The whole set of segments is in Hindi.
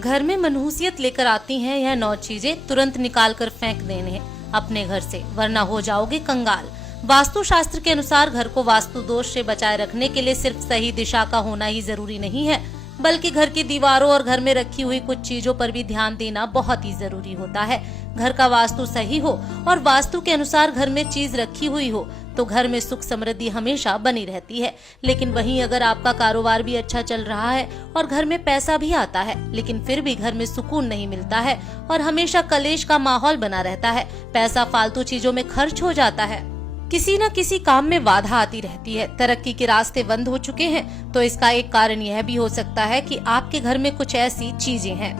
घर में मनहूसियत लेकर आती हैं यह 9 चीजें तुरंत निकाल कर फेंक देने अपने घर से, वरना हो जाओगे कंगाल। वास्तु शास्त्र के अनुसार घर को वास्तु दोष से बचाए रखने के लिए सिर्फ सही दिशा का होना ही जरूरी नहीं है, बल्कि घर की दीवारों और घर में रखी हुई कुछ चीजों पर भी ध्यान देना बहुत ही जरूरी होता है। घर का वास्तु सही हो और वास्तु के अनुसार घर में चीज रखी हुई हो तो घर में सुख समृद्धि हमेशा बनी रहती है। लेकिन वहीं अगर आपका कारोबार भी अच्छा चल रहा है और घर में पैसा भी आता है, लेकिन फिर भी घर में सुकून नहीं मिलता है और हमेशा कलेश का माहौल बना रहता है, पैसा फालतू चीजों में खर्च हो जाता है, किसी न किसी काम में बाधा आती रहती है, तरक्की के रास्ते बंद हो चुके हैं, तो इसका एक कारण यह भी हो सकता है कि आपके घर में कुछ ऐसी चीजें हैं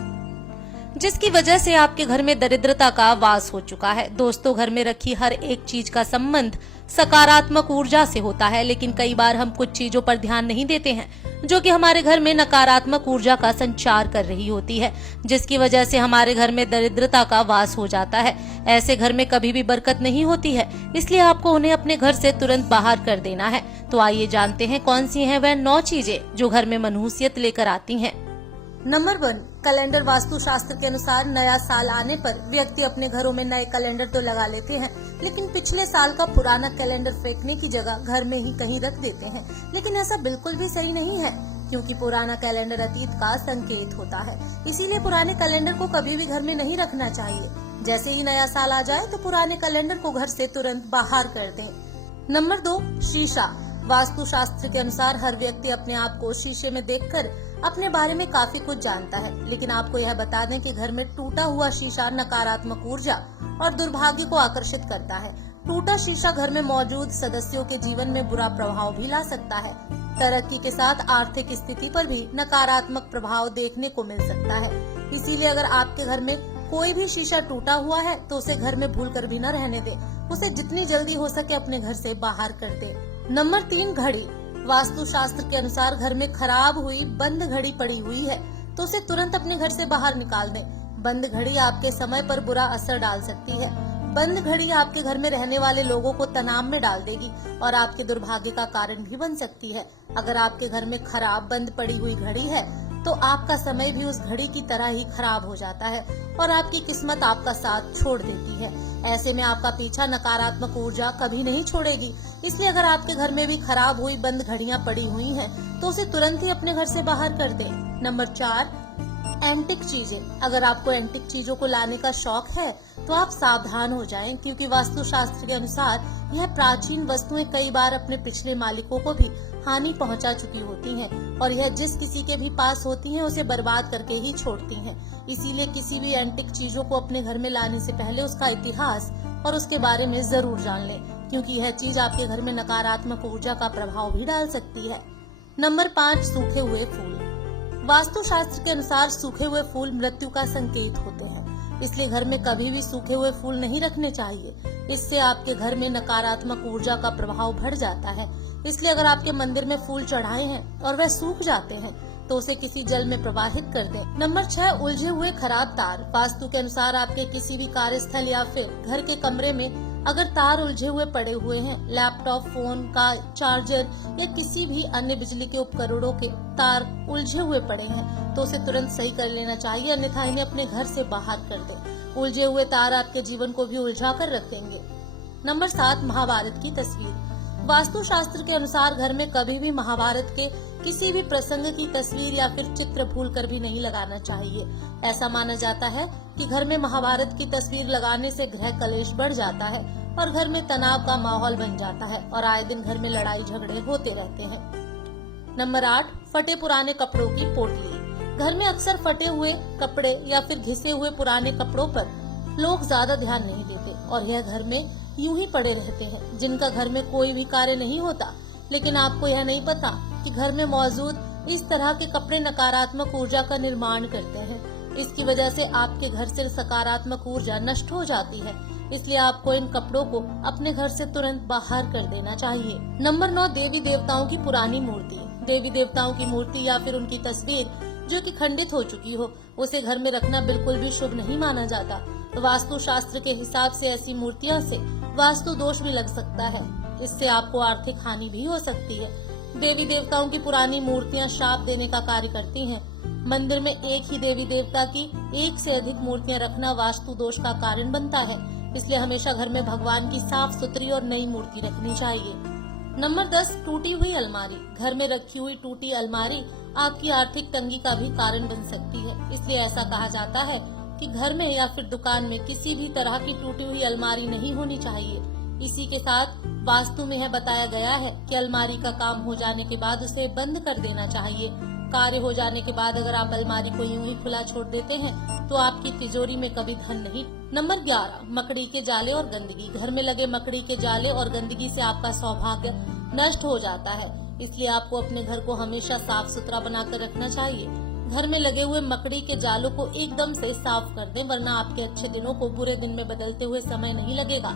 जिसकी वजह से आपके घर में दरिद्रता का वास हो चुका है। दोस्तों, घर में रखी हर एक चीज का संबंध सकारात्मक ऊर्जा से होता है, लेकिन कई बार हम कुछ चीजों पर ध्यान नहीं देते हैं जो कि हमारे घर में नकारात्मक ऊर्जा का संचार कर रही होती है, जिसकी वजह से हमारे घर में दरिद्रता का वास हो जाता है। ऐसे घर में कभी भी बरकत नहीं होती है, इसलिए आपको उन्हें अपने घर से तुरंत बाहर कर देना है। तो आइए जानते हैं कौन सी हैं वह 9 चीजें जो घर में मनहूसियत लेकर आती हैं। Number 1, calendar. वास्तु शास्त्र के अनुसार नया साल आने पर व्यक्ति अपने घरों में नए कैलेंडर तो लगा लेते हैं, लेकिन पिछले साल का पुराना कैलेंडर फेंकने की जगह घर में ही कहीं रख देते हैं। लेकिन ऐसा बिल्कुल भी सही नहीं है, क्योंकि पुराना कैलेंडर अतीत का संकेत होता है। इसीलिए पुराने कैलेंडर को कभी भी घर में नहीं रखना चाहिए। जैसे ही नया साल आ जाए तो पुराने कैलेंडर को घर से तुरंत बाहर कर दें। नंबर 2, शीशा। वास्तु शास्त्र के अनुसार हर व्यक्ति अपने आप को शीशे में देखकर अपने बारे में काफी कुछ जानता है, लेकिन आपको यह बता दें कि घर में टूटा हुआ शीशा नकारात्मक ऊर्जा और दुर्भाग्य को आकर्षित करता है। टूटा शीशा घर में मौजूद सदस्यों के जीवन में बुरा प्रभाव भी ला सकता है। तरक्की के साथ आर्थिक स्थिति पर भी नकारात्मक प्रभाव देखने को मिल सकता है। इसीलिए अगर आपके घर में कोई भी शीशा टूटा हुआ है तो उसे घर में भूलकर भी न रहने दे, उसे जितनी जल्दी हो सके अपने घर से बाहर कर दे। नंबर 3, घड़ी। वास्तु शास्त्र के अनुसार घर में खराब हुई बंद घड़ी पड़ी हुई है तो उसे तुरंत अपने घर से बाहर निकाल दें। बंद घड़ी आपके समय पर बुरा असर डाल सकती है। बंद घड़ी आपके घर में रहने वाले लोगों को तनाव में डाल देगी और आपके दुर्भाग्य का कारण भी बन सकती है। अगर आपके घर में खराब बंद पड़ी हुई घड़ी है तो आपका समय भी उस घड़ी की तरह ही खराब हो जाता है और आपकी किस्मत आपका साथ छोड़ देती है। ऐसे में आपका पीछा नकारात्मक ऊर्जा कभी नहीं छोड़ेगी। इसलिए अगर आपके घर में भी खराब हुई बंद घड़ियां पड़ी हुई हैं, तो उसे तुरंत ही अपने घर से बाहर कर दें। नंबर 4, एंटिक चीजें। अगर आपको एंटिक चीजों को लाने का शौक है तो आप सावधान हो जाएं, क्योंकि वास्तु शास्त्र के अनुसार यह प्राचीन वस्तुएं कई बार अपने पिछले मालिकों को भी हानि पहुंचा चुकी होती हैं और यह जिस किसी के भी पास होती हैं उसे बर्बाद करके ही छोड़ती हैं। इसीलिए किसी भी एंटिक चीजों को अपने घर में लाने से पहले उसका इतिहास और उसके बारे में जरूर जान लें, क्योंकि यह चीज आपके घर में नकारात्मक ऊर्जा का प्रभाव भी डाल सकती है। नंबर 5, सूखे हुए फूल। वास्तु शास्त्र के अनुसार सूखे हुए फूल मृत्यु का संकेत होते हैं, इसलिए घर में कभी भी सूखे हुए फूल नहीं रखने चाहिए। इससे आपके घर में नकारात्मक ऊर्जा का प्रभाव बढ़ जाता है। इसलिए अगर आपके मंदिर में फूल चढ़ाए हैं और वह सूख जाते हैं तो उसे किसी जल में प्रवाहित कर दें। नंबर 6, उलझे हुए खराब तार। वास्तु के अनुसार आपके किसी भी कार्यस्थल या फिर घर के कमरे में अगर तार उलझे हुए पड़े हुए हैं, लैपटॉप, फोन का चार्जर या किसी भी अन्य बिजली के उपकरणों के तार उलझे हुए पड़े हैं तो उसे तुरंत सही कर लेना चाहिए, अन्यथा इन्हें अपने घर से बाहर कर दें। उलझे हुए तार आपके जीवन को भी उलझा कर रखेंगे। नंबर 7, महाभारत की तस्वीर। वास्तु शास्त्र के अनुसार घर में कभी भी महाभारत के किसी भी प्रसंग की तस्वीर या फिर चित्र भूलकर भी नहीं लगाना चाहिए। ऐसा माना जाता है कि घर में महाभारत की तस्वीर लगाने से गृह कलेश बढ़ जाता है और घर में तनाव का माहौल बन जाता है और आए दिन घर में लड़ाई झगड़े होते रहते हैं। नंबर 8, फटे पुराने कपड़ों की पोटली। घर में अक्सर फटे हुए कपड़े या फिर घिसे हुए पुराने कपड़ों पर लोग ज्यादा ध्यान नहीं देते और यह घर में यूं ही पड़े रहते हैं, जिनका घर में कोई भी कार्य नहीं होता। लेकिन आपको यह नहीं पता कि घर में मौजूद इस तरह के कपड़े नकारात्मक ऊर्जा का निर्माण करते हैं। इसकी वजह से आपके घर से सकारात्मक ऊर्जा नष्ट हो जाती है। इसलिए आपको इन कपड़ों को अपने घर से तुरंत बाहर कर देना चाहिए। नंबर 9, देवी देवताओं की पुरानी मूर्ति। देवी देवताओं की मूर्ति या फिर उनकी तस्वीर जो कि खंडित हो चुकी हो, उसे घर में रखना बिल्कुल भी शुभ नहीं माना जाता। तो वास्तु शास्त्र के हिसाब से ऐसी मूर्तियों से वास्तु दोष भी लग सकता है। इससे आपको आर्थिक हानि भी हो सकती है। देवी देवताओं की पुरानी मूर्तियां श्राप देने का कार्य करती हैं। मंदिर में एक ही देवी देवता की एक से अधिक मूर्तियां रखना वास्तु दोष का कारण बनता है। इसलिए हमेशा घर में भगवान की साफ सुथरी और नई मूर्ति रखनी चाहिए। नंबर 10, टूटी हुई अलमारी। घर में रखी हुई टूटी अलमारी आपकी आर्थिक तंगी का भी कारण बन सकती है। इसलिए ऐसा कहा जाता है कि घर में या फिर दुकान में किसी भी तरह की टूटी हुई अलमारी नहीं होनी चाहिए। इसी के साथ वास्तु में यह बताया गया है कि अलमारी का काम हो जाने के बाद उसे बंद कर देना चाहिए। कार्य हो जाने के बाद अगर आप अलमारी को यूं ही खुला छोड़ देते हैं तो आपकी तिजोरी में कभी धन नहीं। नंबर 11, मकड़ी के जाले और गंदगी। घर में लगे मकड़ी के जाले और गंदगी से आपका सौभाग्य नष्ट हो जाता है। इसलिए आपको अपने घर को हमेशा साफ सुथरा बनाकर रखना चाहिए। घर में लगे हुए मकड़ी के जालों को एकदम से साफ कर दें, वरना आपके अच्छे दिनों को बुरे दिन में बदलते हुए समय नहीं लगेगा।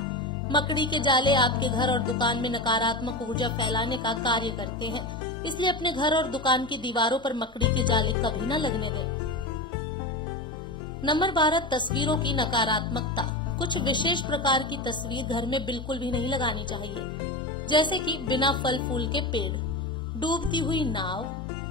मकड़ी के जाले आपके घर और दुकान में नकारात्मक ऊर्जा फैलाने का कार्य करते हैं। इसलिए अपने घर और दुकान की दीवारों पर मकड़ी के जाले कभी न लगने दें। नंबर 12, तस्वीरों की नकारात्मकता। कुछ विशेष प्रकार की तस्वीर घर में बिल्कुल भी नहीं लगानी चाहिए, जैसे कि बिना फल फूल के पेड़, डूबती हुई नाव,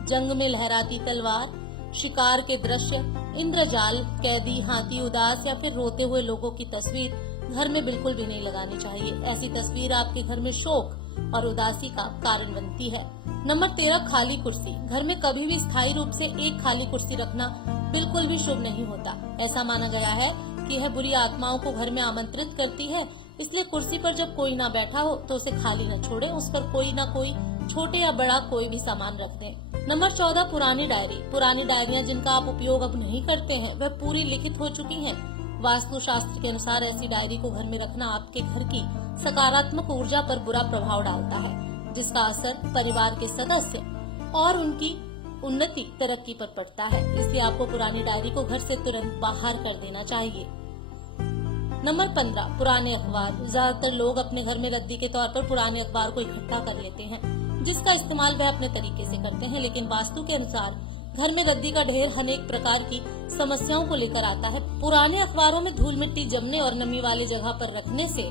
जंग में लहराती तलवार, शिकार के दृश्य, इंद्रजाल, कैदी, हाथी, उदास या फिर रोते हुए लोगों की तस्वीर घर में बिल्कुल भी नहीं लगानी चाहिए। ऐसी तस्वीर आपके घर में शोक और उदासी का कारण बनती है। नंबर 13, खाली कुर्सी। घर में कभी भी स्थायी रूप से एक खाली कुर्सी रखना बिल्कुल भी शुभ नहीं होता। ऐसा माना गया है कि यह बुरी आत्माओं को घर में आमंत्रित करती है। इसलिए कुर्सी पर जब कोई ना बैठा हो तो उसे खाली न छोड़े, उस पर कोई ना कोई छोटे या बड़ा कोई भी सामान रख दें। नंबर 14, पुरानी डायरी। पुरानी डायरियां जिनका आप उपयोग अब नहीं करते हैं वह पूरी लिखित हो चुकी हैं। वास्तु शास्त्र के अनुसार ऐसी डायरी को घर में रखना आपके घर की सकारात्मक ऊर्जा पर बुरा प्रभाव डालता है, जिसका असर परिवार के सदस्य और उनकी उन्नति तरक्की पर पड़ता है। इसलिए आपको पुरानी डायरी को घर से तुरंत बाहर कर देना चाहिए। नंबर 15, पुराने अखबार। ज्यादातर लोग अपने घर में रद्दी के तौर पर पुराने अखबार को इकट्ठा कर लेते हैं, जिसका इस्तेमाल वह अपने तरीके से करते हैं। लेकिन वास्तु के अनुसार घर में रद्दी का ढेर अनेक प्रकार की समस्याओं को लेकर आता है। पुराने अखबारों में धूल मिट्टी जमने और नमी वाली जगह पर रखने से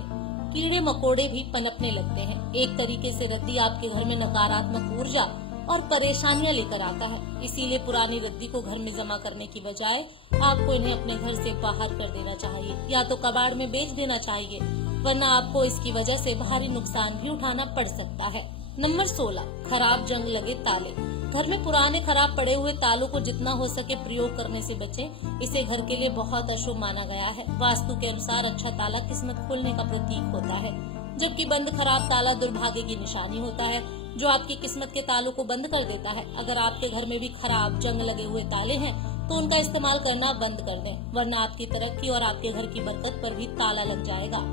कीड़े मकोड़े भी पनपने लगते हैं। एक तरीके से रद्दी आपके घर में नकारात्मक ऊर्जा और परेशानियां लेकर आता है। इसीलिए पुरानी रद्दी को घर में जमा करने की बजाय आपको इन्हें अपने घर से बाहर कर देना चाहिए, या तो कबाड़ में बेच देना चाहिए, वरना आपको इसकी वजह से भारी नुकसान भी उठाना पड़ सकता है। नंबर 16, खराब जंग लगे ताले। घर में पुराने खराब पड़े हुए तालों को जितना हो सके प्रयोग करने से बचें। इसे घर के लिए बहुत अशुभ माना गया है। वास्तु के अनुसार अच्छा ताला किस्मत खुलने का प्रतीक होता है, जबकि बंद खराब ताला दुर्भाग्य की निशानी होता है, जो आपकी किस्मत के तालों को बंद कर देता है। अगर आपके घर में भी खराब जंग लगे हुए ताले हैं तो उनका इस्तेमाल करना बंद कर दें, वरना आपकी तरक्की और आपके घर की बरकत पर भी ताला लग जाएगा।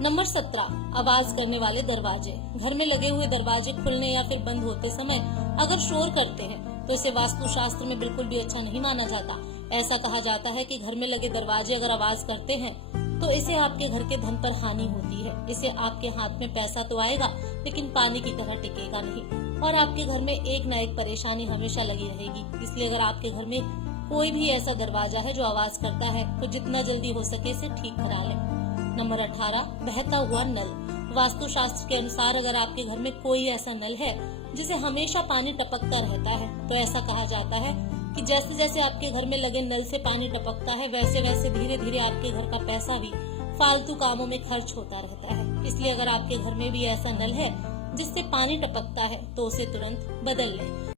नंबर 17, आवाज करने वाले दरवाजे। घर में लगे हुए दरवाजे खुलने या फिर बंद होते समय अगर शोर करते हैं तो इसे वास्तु शास्त्र में बिल्कुल भी अच्छा नहीं माना जाता। ऐसा कहा जाता है कि घर में लगे दरवाजे अगर आवाज करते हैं तो इसे आपके घर के धन पर हानि होती है। इसे आपके हाथ में पैसा तो आएगा लेकिन पानी की तरह टिकेगा नहीं, और आपके घर में एक न एक परेशानी हमेशा लगी रहेगी। इसलिए अगर आपके घर में कोई भी ऐसा दरवाजा है जो आवाज करता है तो जितना जल्दी हो सके इसे ठीक करा लें। नंबर 18, बहता हुआ नल। वास्तु शास्त्र के अनुसार अगर आपके घर में कोई ऐसा नल है जिसे हमेशा पानी टपकता रहता है तो ऐसा कहा जाता है कि जैसे जैसे आपके घर में लगे नल से पानी टपकता है वैसे वैसे धीरे धीरे आपके घर का पैसा भी फालतू कामों में खर्च होता रहता है। इसलिए अगर आपके घर में भी ऐसा नल है जिससे पानी टपकता है तो उसे तुरंत बदल लें।